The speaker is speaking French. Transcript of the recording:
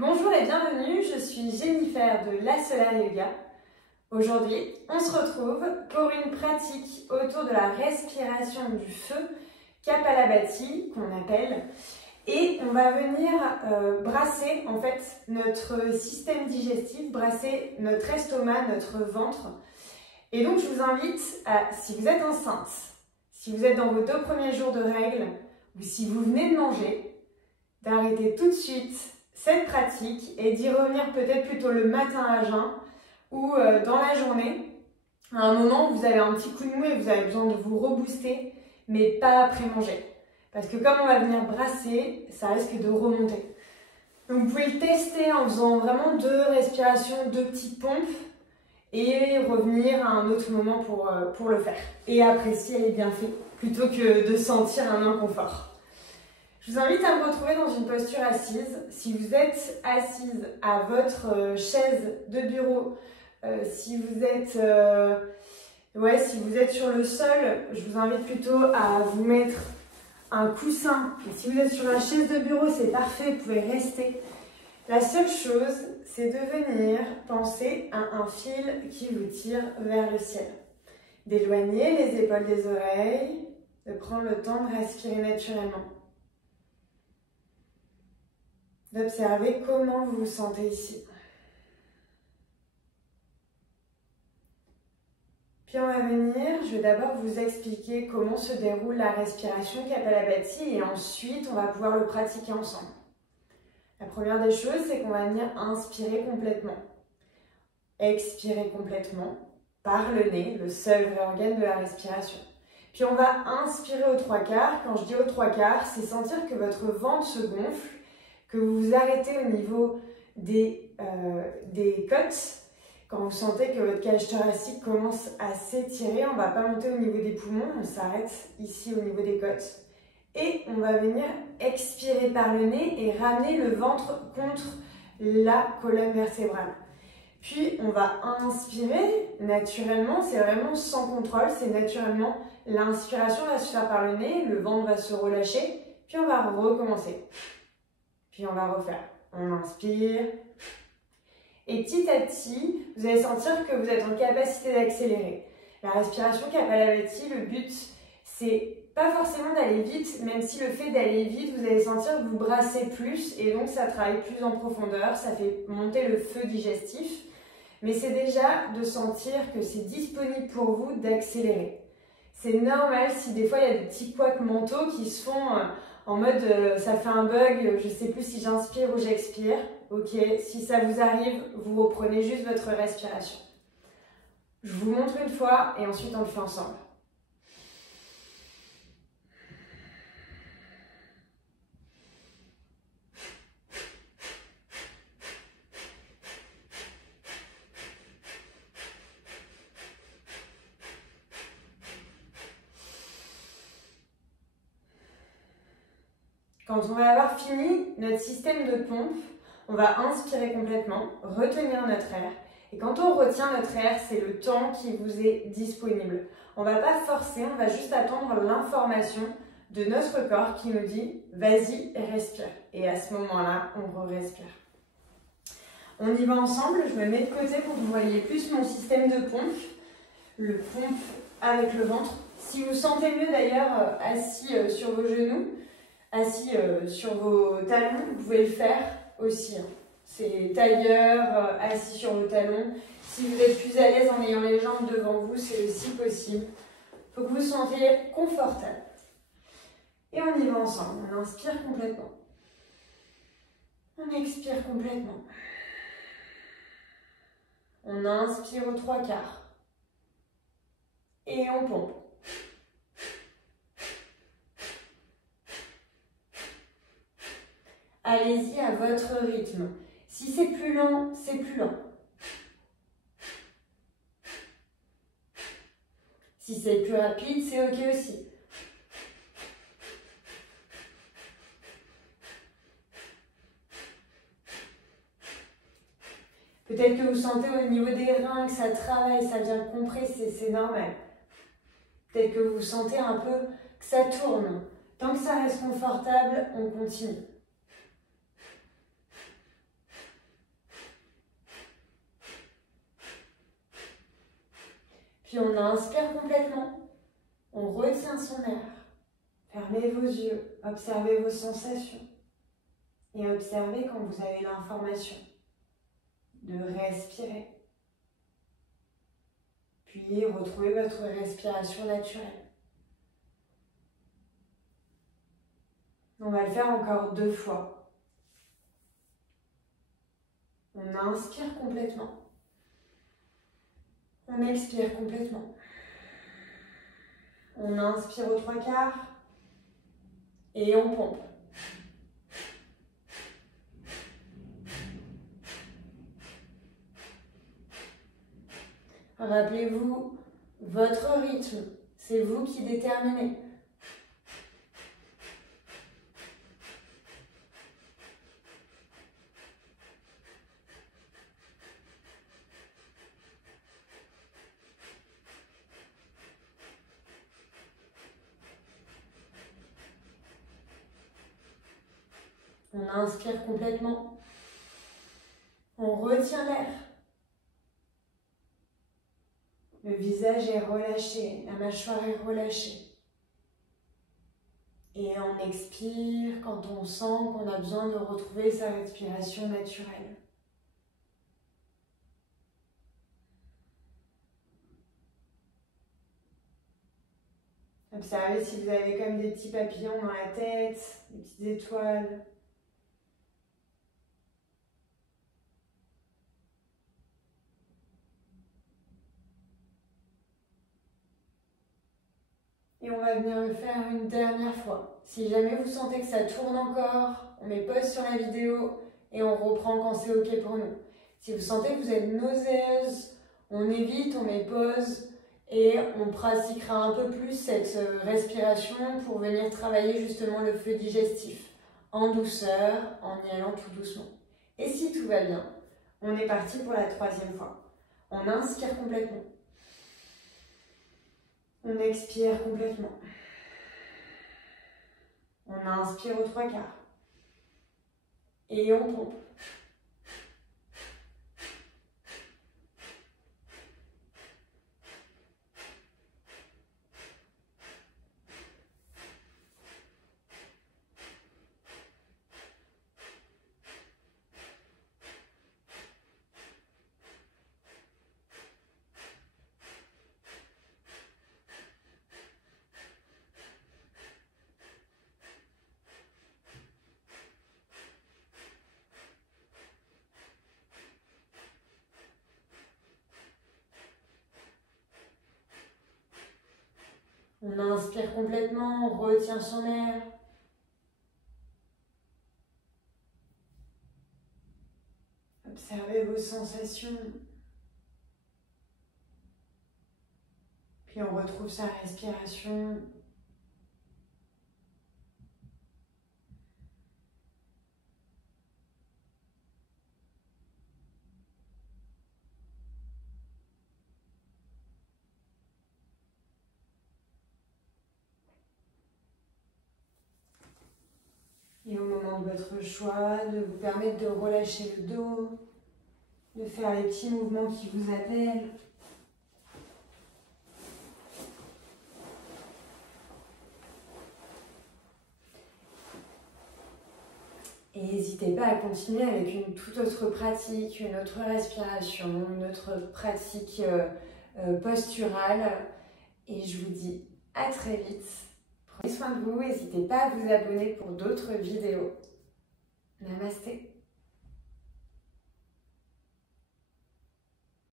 Bonjour et bienvenue, je suis Jennifer de La Solar Yoga. Aujourd'hui, on se retrouve pour une pratique autour de la respiration du feu, Kapalabhati qu'on appelle. Et on va venir brasser en fait notre système digestif, brasser notre estomac, notre ventre. Et donc je vous invite à, si vous êtes enceinte, si vous êtes dans vos 2 premiers jours de règles, ou si vous venez de manger, d'arrêter tout de suite cette pratique et d'y revenir peut-être plutôt le matin à jeun ou dans la journée, à un moment où vous avez un petit coup de mou et vous avez besoin de vous rebooster, mais pas après manger. Parce que comme on va venir brasser, ça risque de remonter. Donc vous pouvez le tester en faisant vraiment 2 respirations, 2 petites pompes et revenir à un autre moment pour le faire. Et apprécier les bienfaits plutôt que de sentir un inconfort. Je vous invite à me retrouver dans une posture assise. Si vous êtes assise à votre chaise de bureau, si vous êtes sur le sol, je vous invite plutôt à vous mettre un coussin. Et si vous êtes sur la chaise de bureau, c'est parfait, vous pouvez rester. La seule chose, c'est de venir penser à un fil qui vous tire vers le ciel. D'éloigner les épaules des oreilles, de prendre le temps de respirer naturellement. D'observer comment vous vous sentez ici. Puis on va venir, je vais d'abord vous expliquer comment se déroule la respiration Kapalabhati et ensuite on va pouvoir le pratiquer ensemble. La première des choses, c'est qu'on va venir inspirer complètement. Expirer complètement par le nez, le seul vrai organe de la respiration. Puis on va inspirer aux 3/4. Quand je dis aux 3/4, c'est sentir que votre ventre se gonfle, que vous vous arrêtez au niveau des côtes. Quand vous sentez que votre cage thoracique commence à s'étirer, on ne va pas monter au niveau des poumons, on s'arrête ici au niveau des côtes. Et on va venir expirer par le nez et ramener le ventre contre la colonne vertébrale. Puis on va inspirer naturellement, c'est vraiment sans contrôle, c'est naturellement. L'inspiration va se faire par le nez, le ventre va se relâcher, puis on va recommencer. Puis on va refaire. On inspire. Et petit à petit, vous allez sentir que vous êtes en capacité d'accélérer. La respiration Kapalabhati, le but, c'est pas forcément d'aller vite, même si le fait d'aller vite, vous allez sentir que vous brassez plus et donc ça travaille plus en profondeur, ça fait monter le feu digestif. Mais c'est déjà de sentir que c'est disponible pour vous d'accélérer. C'est normal si des fois il y a des petits couacs mentaux qui se font en mode ça fait un bug, je sais plus si j'inspire ou j'expire. Ok, si ça vous arrive, vous reprenez juste votre respiration. Je vous montre une fois et ensuite on le fait ensemble. Quand on va avoir fini notre système de pompe, on va inspirer complètement, retenir notre air. Et quand on retient notre air, c'est le temps qui vous est disponible. On ne va pas forcer, on va juste attendre l'information de notre corps qui nous dit « vas-y, respire ». Et à ce moment-là, on re-respire. On y va ensemble, je me mets de côté pour que vous voyez plus mon système de pompe. Le pompe avec le ventre. Si vous sentez mieux d'ailleurs assis sur vos genoux, assis sur vos talons, vous pouvez le faire aussi. C'est tailleur, assis sur vos talons. Si vous êtes plus à l'aise en ayant les jambes devant vous, c'est aussi possible. Il faut que vous vous sentiez confortable. Et on y va ensemble. On inspire complètement. On expire complètement. On inspire aux 3/4. Et on pompe. Allez-y à votre rythme. Si c'est plus lent, c'est plus lent. Si c'est plus rapide, c'est ok aussi. Peut-être que vous sentez au niveau des reins que ça travaille, ça vient compresser, c'est normal. Peut-être que vous sentez un peu que ça tourne. Tant que ça reste confortable, on continue. Puis on inspire complètement. On retient son air. Fermez vos yeux. Observez vos sensations. Et observez quand vous avez l'information de respirer. Puis retrouvez votre respiration naturelle. On va le faire encore 2 fois. On inspire complètement. On expire complètement. On inspire aux 3/4 et on pompe. Rappelez-vous, votre rythme, c'est vous qui déterminez. On inspire complètement. On retient l'air. Le visage est relâché, la mâchoire est relâchée. Et on expire quand on sent qu'on a besoin de retrouver sa respiration naturelle. Observez si vous avez comme des petits papillons dans la tête, des petites étoiles. Et on va venir le faire une dernière fois. Si jamais vous sentez que ça tourne encore, on met pause sur la vidéo et on reprend quand c'est OK pour nous. Si vous sentez que vous êtes nauséeuse, on évite, on met pause et on pratiquera un peu plus cette respiration pour venir travailler justement le feu digestif en douceur, en y allant tout doucement. Et si tout va bien, on est parti pour la 3e fois. On inspire complètement. On expire complètement. On inspire aux 3/4. Et on pompe. On inspire complètement, on retient son air. Observez vos sensations. Puis on retrouve sa respiration. Et au moment de votre choix, de vous permettre de relâcher le dos, de faire les petits mouvements qui vous appellent. Et n'hésitez pas à continuer avec une toute autre pratique, une autre respiration, une autre pratique posturale. Et je vous dis à très vite. Prenez soin de vous, n'hésitez pas à vous abonner pour d'autres vidéos. Namasté.